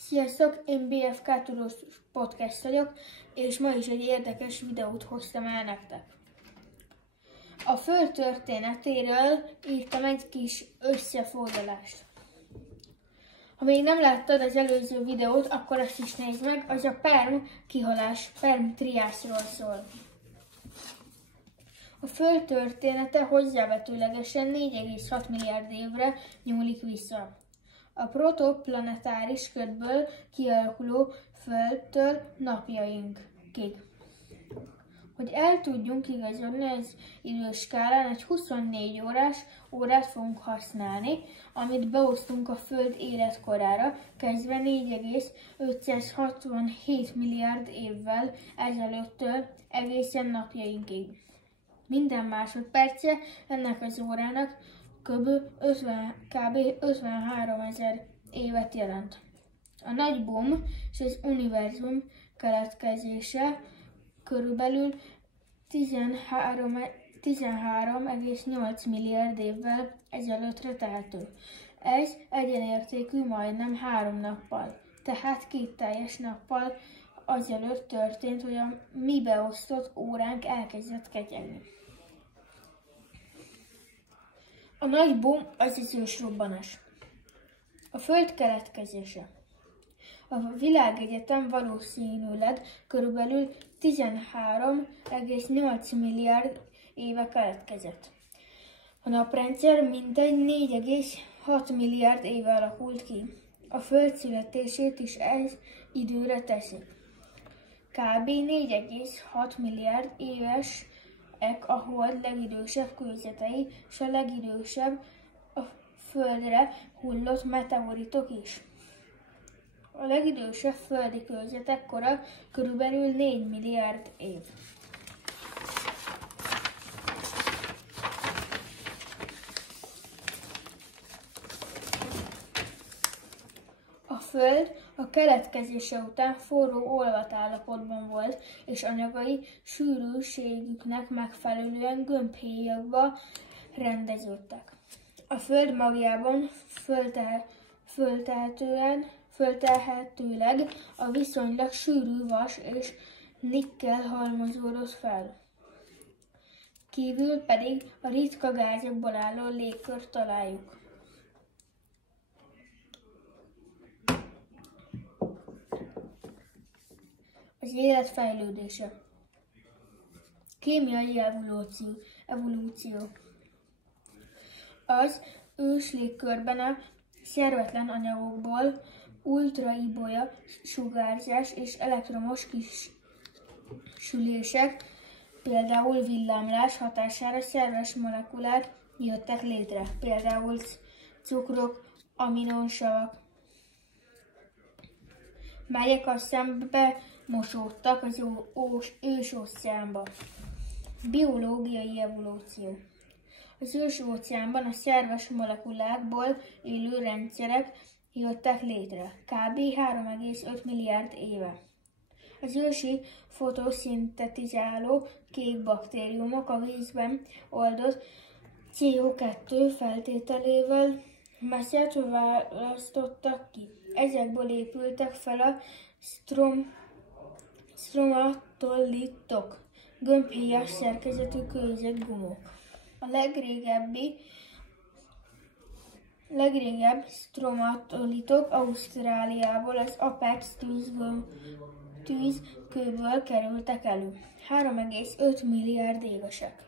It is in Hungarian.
Sziasztok, én BFK Tudós Podcast vagyok, és ma is egy érdekes videót hoztam el nektek. A Föld történetéről írtam egy kis összefoglalást. Ha még nem láttad az előző videót, akkor azt is nézd meg, az a Perm kihalás, Perm triászról szól. A Föld története hozzávetőlegesen 4,6 milliárd évre nyúlik vissza. A protoplanetáris ködből kialakuló Földtől napjainkig. Hogy el tudjunk igazodni az időskálán, egy 24 órát fogunk használni, amit beosztunk a Föld életkorára, kezdve 4,567 milliárd évvel ezelőttől egészen napjainkig. Minden másodperce ennek az órának kb. 53 000 évet jelent. A nagy boom és az univerzum keletkezése körülbelül 13,8 milliárd évvel ezelőttre tehető. Ez egyenértékű majdnem 3 nappal, tehát 2 teljes nappal azelőtt történt, hogy a mi beosztott óránk elkezdett ketyegni. A nagy boom az ősrobbanás. A Föld keletkezése. A világegyetem valószínűleg körülbelül 13,8 milliárd éve keletkezett. A naprendszer mintegy 4,6 milliárd éve alakult ki. A Föld születését is ez időre teszi. Kb. 4,6 milliárd éves a Hold legidősebb kőzetei, és a legidősebb a Földre hullott meteoritok is. A legidősebb földi kőzetek kora körülbelül 4 milliárd év. A Föld a keletkezése után forró olvatállapotban volt, és anyagai sűrűségüknek megfelelően gömbhéjakba rendeződtek. A Föld magjában föltehetőleg a viszonylag sűrű vas és nikkel halmozódott fel. Kívül pedig a ritka gázokból álló légkört találjuk. Az élet fejlődése. Kémiai evolúció. Az őslégkörben a szervetlen anyagokból ultraibolya sugárzás és elektromos kisülések, például villámlás hatására szerves molekulák jöttek létre, például cukrok, aminosavak, melyek aztán bemosódtak az ősóceánba. Biológiai evolúció. Az ősóceánban a szerves molekulákból élő rendszerek jöttek létre, kb. 3,5 milliárd éve. Az ősi fotoszintetizáló kék baktériumok a vízben oldott CO2 feltételével messzet választottak ki. Ezekből épültek fel a stromatolitok, gömbhéjas szerkezetű kőzetgumok. A legrégebbi stromatolitok Ausztráliából, az Apex tűzkőből kerültek elő. 3,5 milliárd évesek.